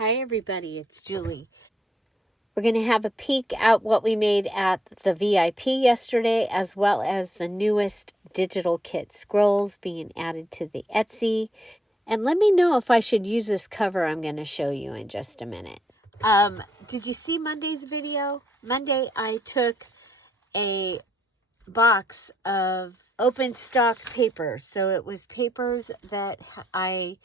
Hi everybody, it's Julie. We're going to have a peek at what we made at the VIP yesterday, as well as the newest digital kit scrolls being added to the Etsy. And let me know if I should use this cover I'm going to show you in just a minute. Did you see Monday's video? Monday I took a box of open stock paper. So it was papers that I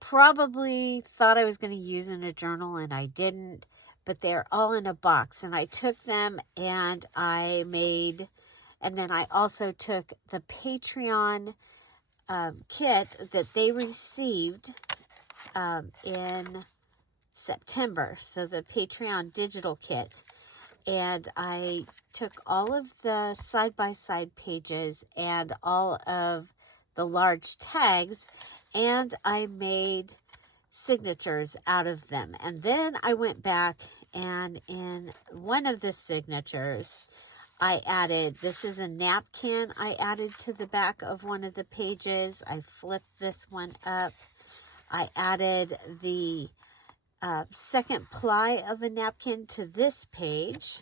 probably thought I was going to use in a journal and I didn't, but they're all in a box. And I took them and then I also took the Patreon kit that they received in September. So the Patreon digital kit. And I took all of the side-by-side pages and all of the large tags, and I made signatures out of them. And then I went back, and in one of the signatures, I added, this is a napkin I added to the back of one of the pages. I flipped this one up. I added the second ply of a napkin to this page.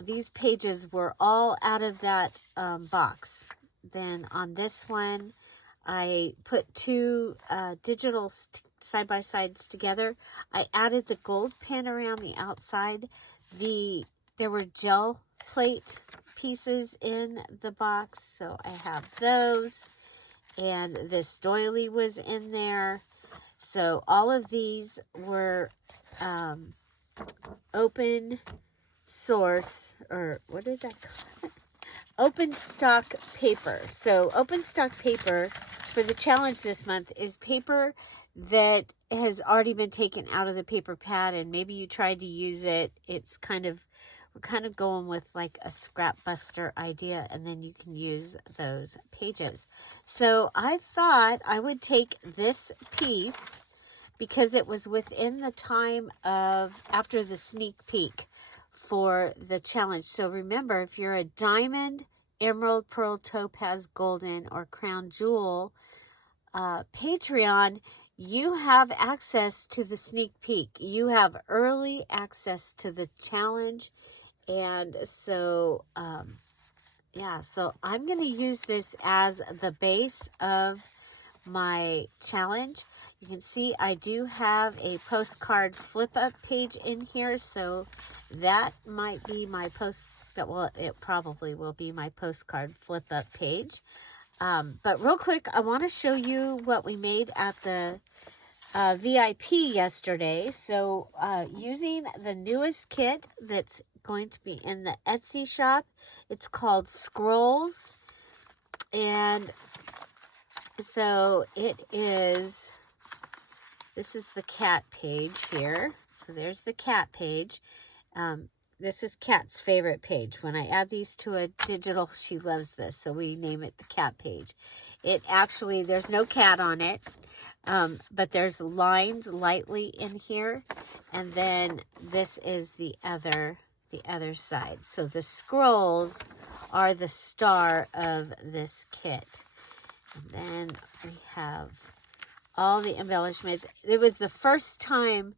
These pages were all out of that box. Then on this one, I put two digital side-by-sides together. I added the gold pin around the outside. There were gel plate pieces in the box, so I have those. And this doily was in there. So all of these were open source, or what did I call it? Open stock paper. So open stock paper for the challenge this month is paper that has already been taken out of the paper pad, and maybe you tried to use it. We're kind of going with like a scrap buster idea, and then you can use those pages. So I thought I would take this piece because it was within the time of after the sneak peek for the challenge. So remember, if you're a diamond, emerald, pearl, topaz, golden, or crown jewel Patreon, you have access to the sneak peek. You have early access to the challenge. And so, so I'm going to use this as the base of my challenge. You can see I do have a postcard flip-up page in here, so that might be my it probably will be my postcard flip-up page. But real quick, I want to show you what we made at the VIP yesterday. So using the newest kit that's going to be in the Etsy shop, it's called Scrolls, and so this is the cat page here. So there's the cat page. This is Cat's favorite page. When I add these to a digital, she loves this, so we name it the cat page. It actually, there's no cat on it, but there's lines lightly in here, and then this is the other side. So the scrolls are the star of this kit. And then we have all the embellishments. It was the first time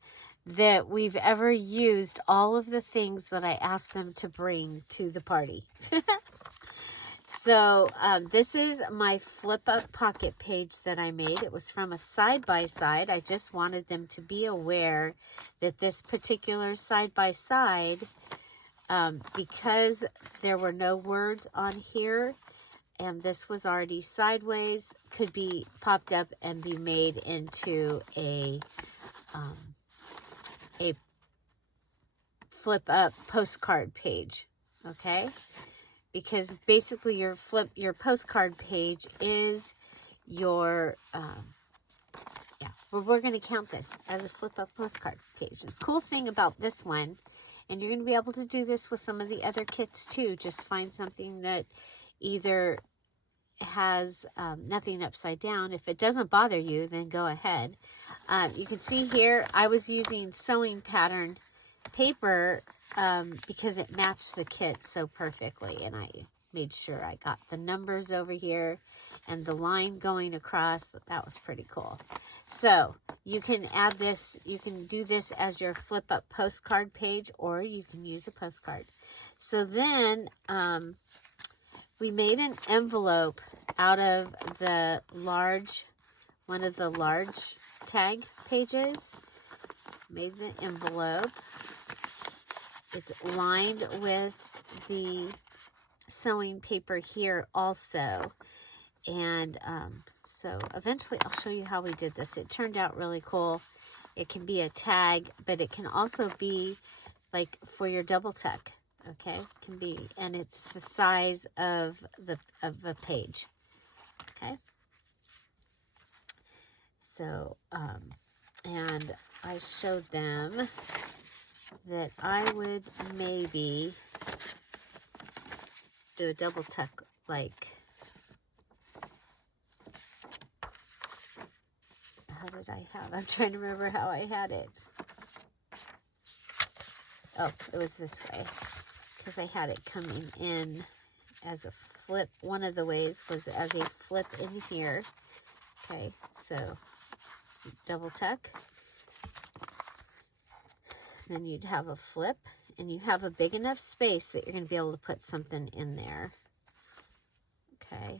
that we've ever used all of the things that I asked them to bring to the party. So this is my flip-up pocket page that I made. It was from a side-by-side. I just wanted them to be aware that this particular side-by-side, because there were no words on here, and this was already sideways, could be popped up and be made into a flip-up postcard page, okay? Because basically your postcard page is your, we're going to count this as a flip-up postcard page. The cool thing about this one, and you're going to be able to do this with some of the other kits too, just find something that either has nothing upside down. If it doesn't bother you, then go ahead. You can see here I was using sewing pattern paper because it matched the kit so perfectly, and I made sure I got the numbers over here and the line going across. That was pretty cool. So you can add this, you can do this as your flip up postcard page, or you can use a postcard. So then we made an envelope out of the large, one of the large tag pages. Made the envelope. It's lined with the sewing paper here also. And so eventually I'll show you how we did this. It turned out really cool. It can be a tag, but it can also be like for your double tuck. Okay, it can be, and it's the size of the page. Okay. So and I showed them that I would maybe do a double tuck, like, how did I have? I'm trying to remember how I had it. Oh, it was this way, because I had it coming in as a flip. One of the ways was as a flip in here. Okay, so double tuck. Then you'd have a flip, and you have a big enough space that you're going to be able to put something in there. Okay,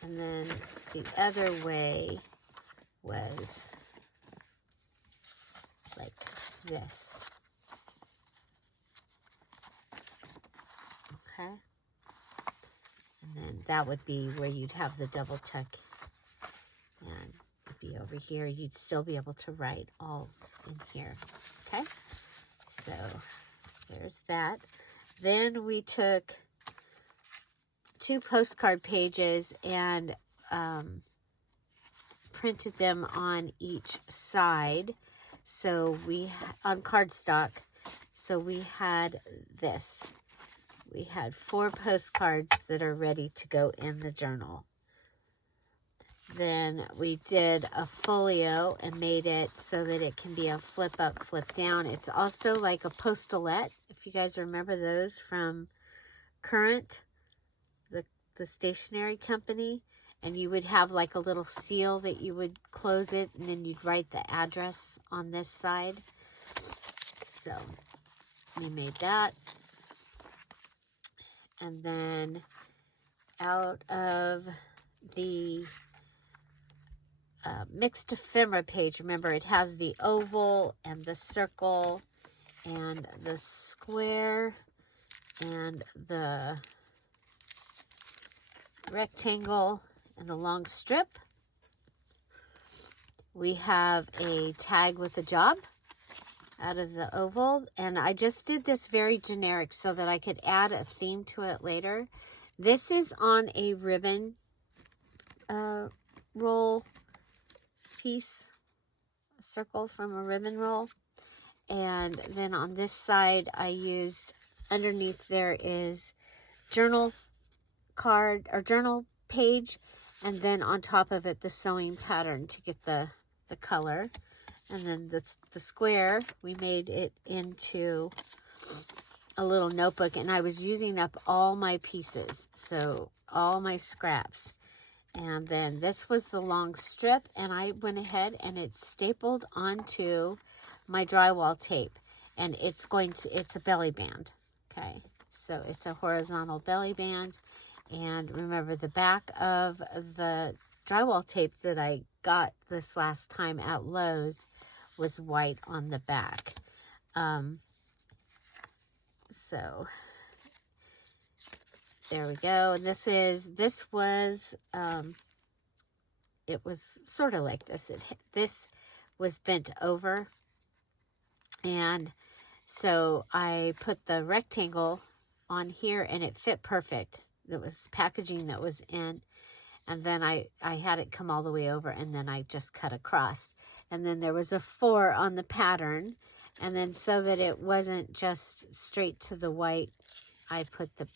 and then the other way was like this. Okay, and then that would be where you'd have the double tuck, and it'd be over here. You'd still be able to write all in here. Okay, so there's that. Then we took 2 postcard pages and printed them on each side. So we, on cardstock, so we had this. We had 4 postcards that are ready to go in the journal. Then we did a folio and made it so that it can be a flip up, flip down. It's also like a postulette, if you guys remember those from Current, the stationery company. And you would have like a little seal that you would close it, and then you'd write the address on this side. So we made that. And then out of the mixed ephemera page, remember it has the oval and the circle and the square and the rectangle and the long strip. We have a tag with a job out of the oval, and I just did this very generic so that I could add a theme to it later. This is on a ribbon roll piece, a circle from a ribbon roll. And then on this side I used, underneath there is journal card or journal page, and then on top of it the sewing pattern to get the color. And then the square, we made it into a little notebook, and I was using up all my pieces, so all my scraps. And then this was the long strip, and I went ahead and it's stapled onto my drywall tape, and it's a belly band. Okay, so it's a horizontal belly band. And remember, the back of the drywall tape that I got this last time at Lowe's was white on the back. So there we go. And this was it was sort of like this. This was bent over, and so I put the rectangle on here, and it fit perfect. It was packaging that was in, and then I had it come all the way over, and then I just cut across. And then there was a 4 on the pattern, and then so that it wasn't just straight to the white, I put the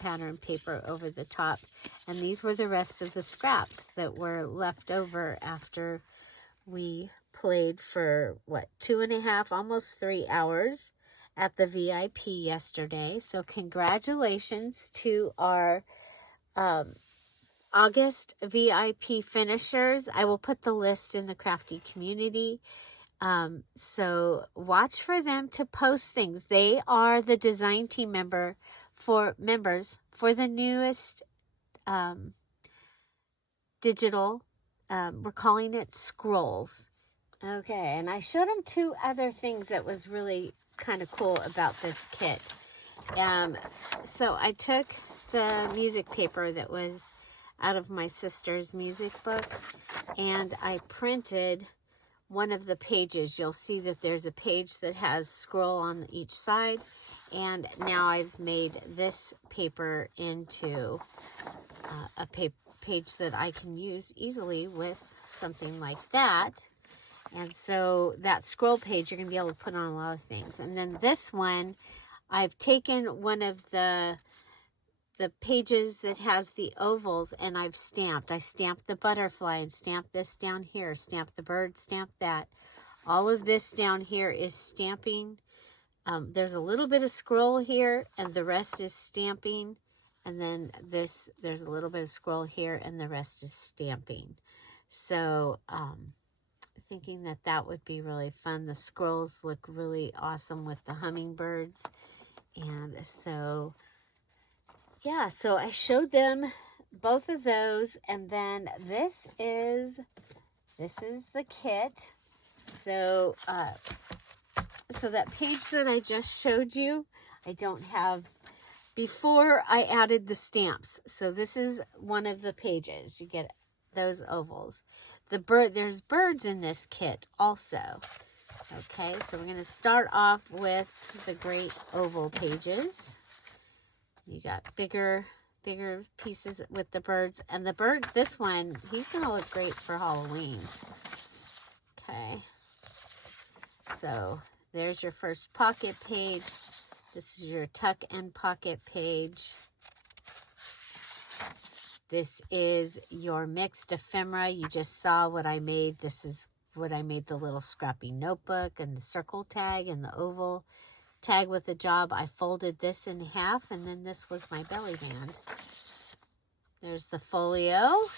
pattern paper over the top. And these were the rest of the scraps that were left over after we played for, 2.5, almost 3 hours at the VIP yesterday. So congratulations to our August VIP finishers. I will put the list in the crafty community. So watch for them to post things. They are the design team members for the newest digital. We're calling it scrolls. Okay, and I showed them 2 other things that was really kind of cool about this kit. So I took the music paper that was out of my sister's music book, and I printed one of the pages. You'll see that there's a page that has scroll on each side, and now I've made this paper into a page that I can use easily with something like that. And so that scroll page, you're going to be able to put on a lot of things. And then this one, I've taken one of the pages that has the ovals, and I've stamped. I stamped the butterfly and stamped this down here, stamped the bird, stamped that. All of this down here is stamping. There's a little bit of scroll here, and the rest is stamping. And then there's a little bit of scroll here, and the rest is stamping. So, thinking that would be really fun. The scrolls look really awesome with the hummingbirds. And so, yeah, so I showed them both of those, and then this is the kit. So so that page that I just showed you, I don't have, before I added the stamps. So this is one of the pages. You get those ovals. There's birds in this kit also. Okay, so we're going to start off with the great oval pages. You got bigger pieces with the birds. And the bird, this one, he's going to look great for Halloween. Okay. So there's your first pocket page. This is your tuck and pocket page. This is your mixed ephemera. You just saw what I made. This is what I made, the little scrappy notebook and the circle tag and the oval tag with the job. I folded this in half, and then this was my belly band. There's the folio,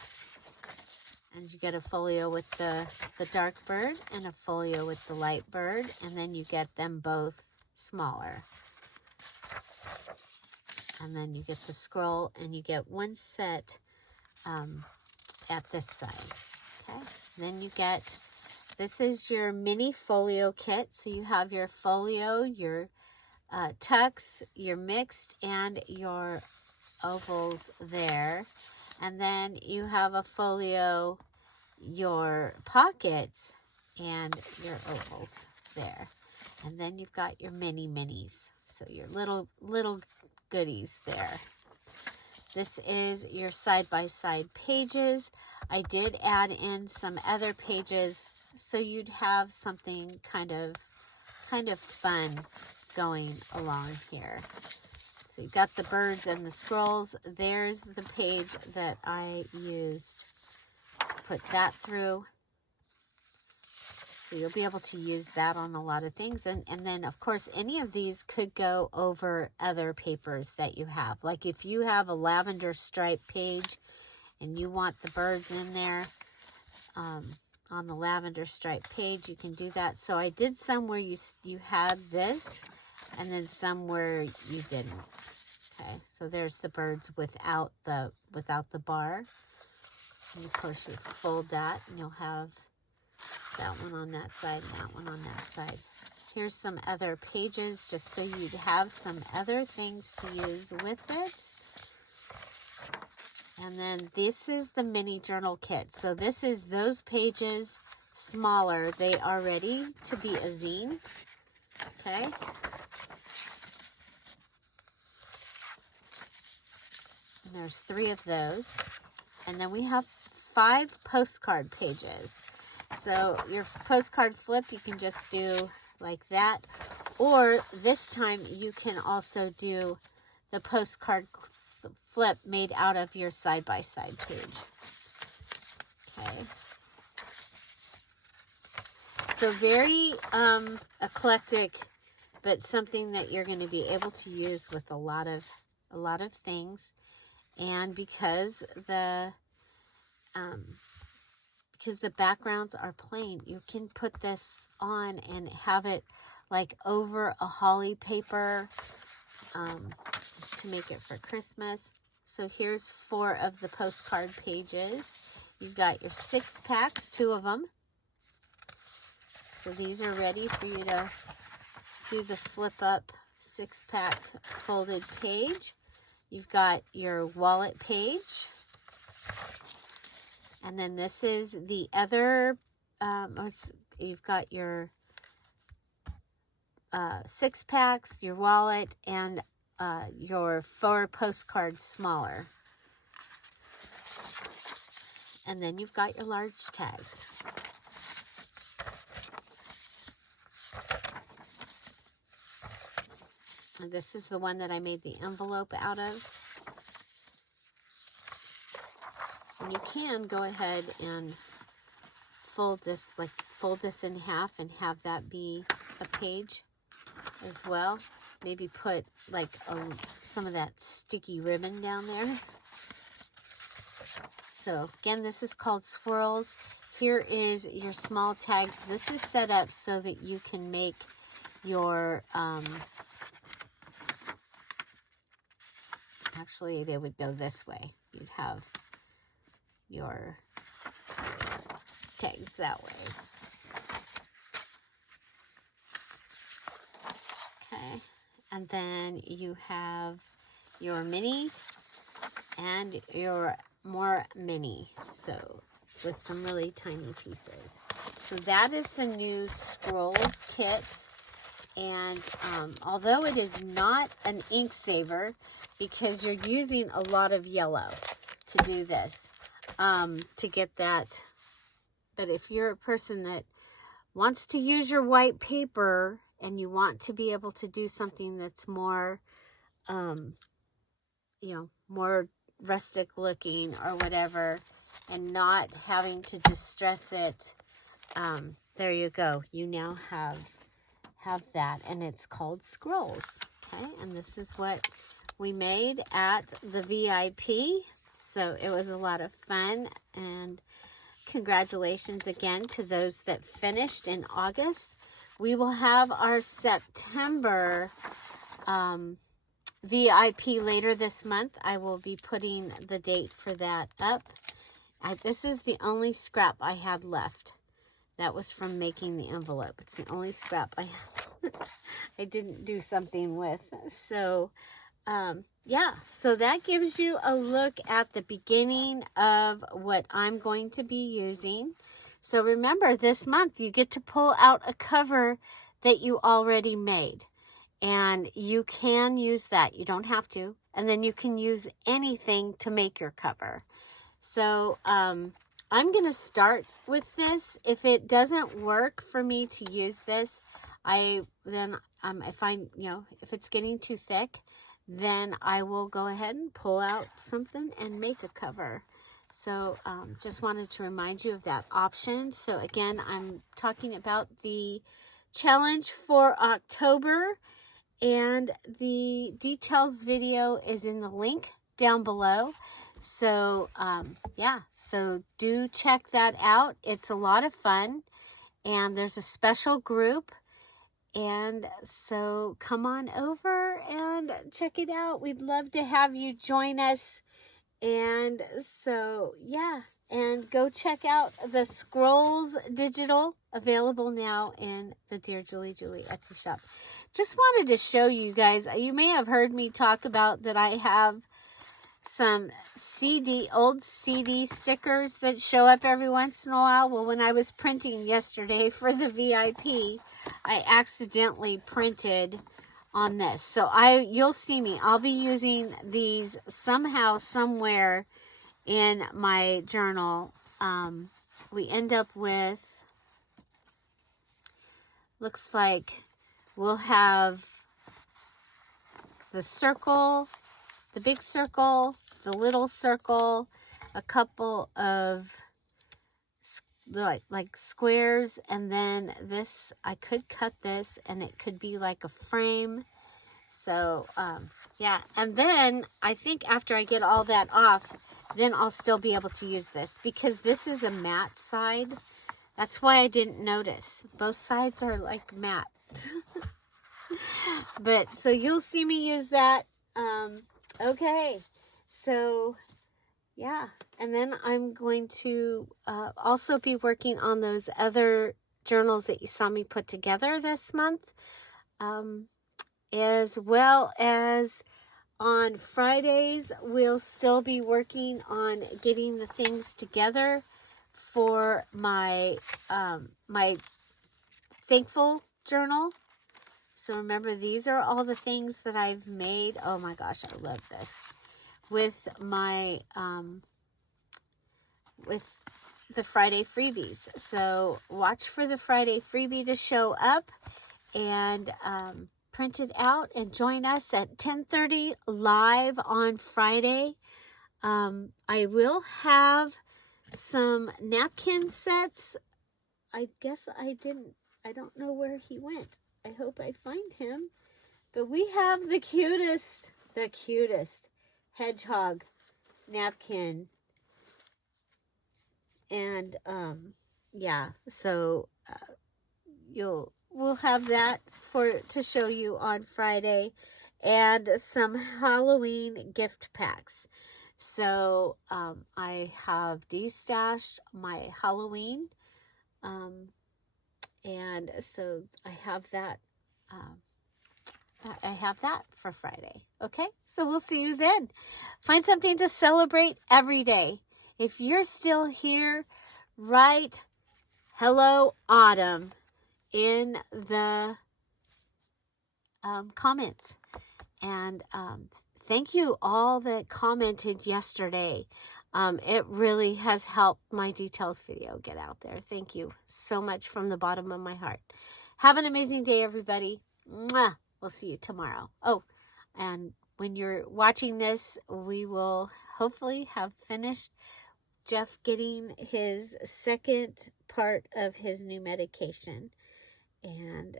and you get a folio with the dark bird and a folio with the light bird, and then you get them both smaller. And then you get the scroll, and you get one set at this size. Okay, then you get, this is your mini folio kit. So you have your folio, your tucks, your mixed, and your ovals there. And then you have a folio, your pockets, and your ovals there. And then you've got your mini minis. So your little goodies there. This is your side-by-side pages. I did add in some other pages so you'd have something kind of fun going along here. So you got the birds and the scrolls. There's the page that I used. Put that through. So you'll be able to use that on a lot of things. And then, of course, any of these could go over other papers that you have. Like if you have a lavender stripe page and you want the birds in there on the lavender stripe page, you can do that. So I did some where you had this, and then some where you didn't. Okay, so there's the birds without the bar. And of course, you fold that, and you'll have that one on that side and that one on that side. Here's some other pages just so you'd have some other things to use with it. And then this is the mini journal kit. So this is those pages smaller. They are ready to be a zine. Okay. And there's 3 of those. And then we have 5 postcard pages. So your postcard flip, you can just do like that. Or this time you can also do the postcard flip made out of your side-by-side page. Okay. So very eclectic, but something that you're going to be able to use with a lot of things. And because the because the backgrounds are plain, you can put this on and have it like over a holly paper to make it for Christmas. So here's 4 of the postcard pages. You've got your 6 packs, 2 of them. So these are ready for you to do the flip up 6-pack folded page. You've got your wallet page. And then this is the other, you've got your 6 packs, your wallet, and your 4 postcards smaller. And then you've got your large tags. And this is the one that I made the envelope out of. And you can go ahead and fold this in half and have that be a page as well. Maybe put like some of that sticky ribbon down there. So again, this is called Squirrels. Here is your small tags. This is set up so that you can make your, actually they would go this way. You'd have your tags that way. Okay, and then you have your mini and your more mini, so with some really tiny pieces. So that is the new Scrolls kit, and although it is not an ink saver because you're using a lot of yellow to do this, to get that, but if you're a person that wants to use your white paper and you want to be able to do something that's more, more rustic looking or whatever, and not having to distress it, there you go. You now have that, and it's called Scrolls. Okay, and this is what we made at the VIP. So it was a lot of fun, and congratulations again to those that finished in August. We will have our September VIP later this month. I will be putting the date for that up. This is the only scrap I had left. That was from making the envelope. It's the only scrap I didn't do something with. So, yeah, so that gives you a look at the beginning of what I'm going to be using. So remember, this month you get to pull out a cover that you already made. And you can use that. You don't have to. And then you can use anything to make your cover. So I'm going to start with this. If it doesn't work for me to use this, if it's getting too thick, then I will go ahead and pull out something and make a cover. So just wanted to remind you of that option. So again, I'm talking about the challenge for October, and the details video is in the link down below. So yeah, so do check that out. It's a lot of fun, and there's a special group, and so come on over and check it out. We'd love to have you join us. And so yeah, and go check out the Scrolls Digital, available now in the Dear Julie Etsy shop. Just wanted to show you guys, you may have heard me talk about that I have some old CD stickers that show up every once in a while. Well, when I was printing yesterday for the VIP, I accidentally printed on this. So you'll see me. I'll be using these somehow, somewhere in my journal. We end up with, looks like we'll have the circle, the big circle, the little circle, a couple of like squares, and then this, I could cut this and it could be like a frame. So yeah, and then I think after I get all that off, then I'll still be able to use this, because this is a matte side. That's why I didn't notice. Both sides are like matte. But so you'll see me use that. Okay, so yeah, and then I'm going to also be working on those other journals that you saw me put together this month, as well as on Fridays we'll still be working on getting the things together for my my thankful journal. So remember, these are all the things that I've made. Oh my gosh, I love this. With my, with the Friday freebies. So watch for the Friday freebie to show up, and print it out and join us at 10:30 live on Friday. I will have some napkin sets. I guess I don't know where he went. I hope I find him. But we have the cutest hedgehog napkin. And yeah, so we'll have that to show you on Friday, and some Halloween gift packs. So I have destashed my Halloween, and so I have that for Friday. Okay, so we'll see you then. Find something to celebrate every day. If you're still here, write "Hello Autumn" in the comments. And thank you all that commented yesterday. It really has helped my details video get out there. Thank you so much from the bottom of my heart. Have an amazing day, everybody. Mwah! We'll see you tomorrow. Oh, and when you're watching this, we will hopefully have finished Jeff getting his second part of his new medication. And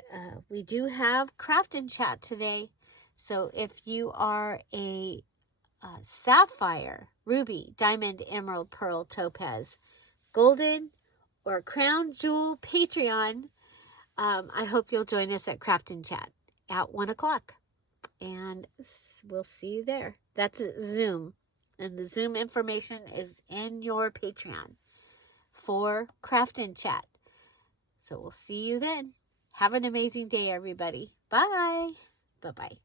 we do have Craft and Chat today. So if you are a sapphire, ruby, diamond, emerald, pearl, topaz, golden, or crown jewel Patreon, I hope you'll join us at Craft and Chat at 1 o'clock. And we'll see you there. That's Zoom. And the Zoom information is in your Patreon for Craft and Chat. So we'll see you then. Have an amazing day, everybody. Bye. Bye-bye.